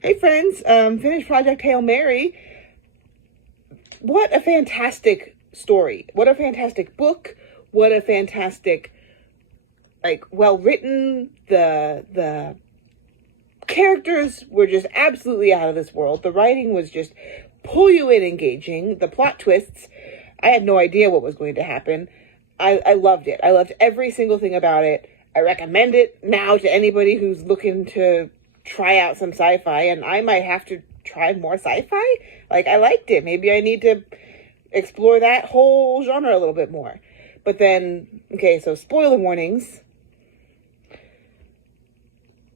Hey friends, finished Project Hail Mary. What a fantastic story. What a fantastic book. What a fantastic, well written. The characters were just absolutely out of this world. The writing was just pull you in engaging. The plot twists, I had no idea what was going to happen. I loved it. I loved every single thing about it. I recommend it now to anybody who's looking to try out some sci-fi, and I might have to try more sci-fi. I liked it. Maybe I need to explore that whole genre a little bit more. But then, okay, so spoiler warnings.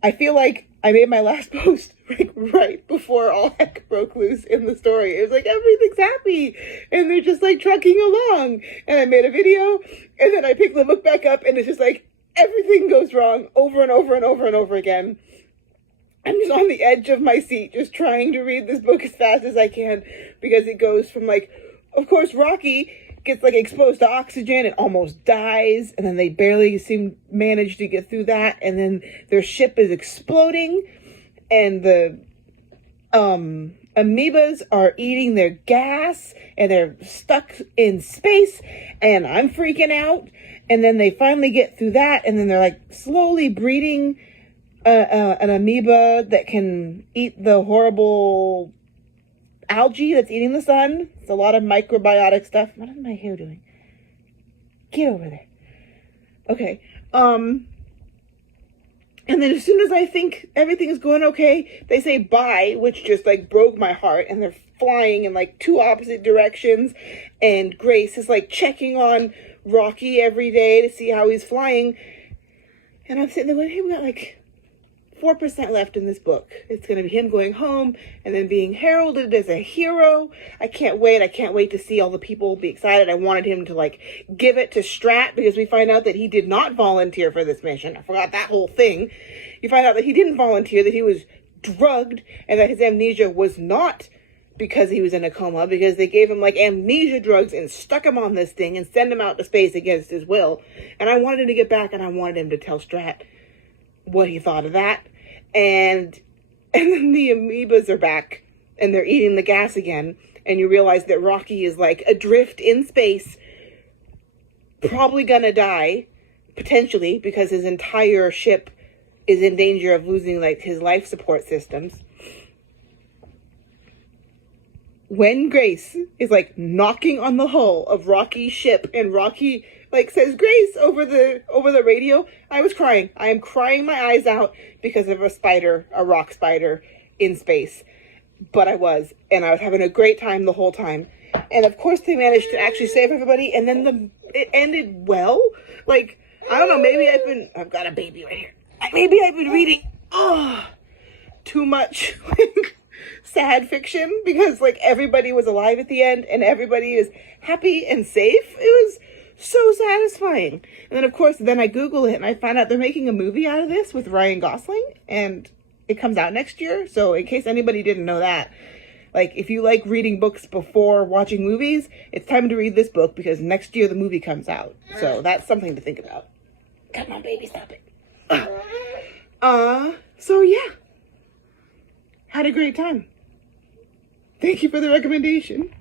I feel like I made my last post right before all heck broke loose in the story. It was everything's happy and they're just trucking along. And I made a video and then I picked the book back up and it's just everything goes wrong over and over and over and over again. I'm just on the edge of my seat, just trying to read this book as fast as I can because it goes from of course, Rocky gets exposed to oxygen and almost dies, and then they barely manage to get through that, and then their ship is exploding, and the amoebas are eating their gas, and they're stuck in space, and I'm freaking out, and then they finally get through that, and then they're slowly breeding an amoeba that can eat the horrible algae that's eating the sun. It's a lot of microbiotic stuff. What is my hair doing? Get over there. Okay. And then as soon as I think everything is going okay, they say bye, which just broke my heart, and they're flying in two opposite directions, and Grace is checking on Rocky every day to see how he's flying, and I'm sitting there going, hey, we got 4% left in this book. It's going to be him going home and then being heralded as a hero. I can't wait. I can't wait to see all the people be excited. I wanted him to give it to Strat because we find out that he did not volunteer for this mission. I forgot that whole thing. You find out that he didn't volunteer, that he was drugged, and that his amnesia was not because he was in a coma, because they gave him amnesia drugs and stuck him on this thing and sent him out to space against his will. And I wanted him to get back, and I wanted him to tell Strat what he thought of that. And then the amoebas are back and they're eating the gas again. And you realize that Rocky is adrift in space, probably gonna die, potentially, because his entire ship is in danger of losing his life support systems. When Grace is knocking on the hull of Rocky's ship and Rocky says Grace over the radio, I was crying. I am crying my eyes out because of a rock spider in space. But I was having a great time the whole time. And of course they managed to actually save everybody, and then it ended well. I don't know, maybe I've got a baby right here. Maybe I've been reading too much sad fiction because everybody was alive at the end and everybody is happy and safe. It was so satisfying. And then of course I Google it and I find out they're making a movie out of this with Ryan Gosling, and it comes out next year. So in case anybody didn't know that, if you like reading books before watching movies, it's time to read this book because next year the movie comes out. So that's something to think about. Come on, baby, stop it. So yeah, had a great time. Thank you for the recommendation.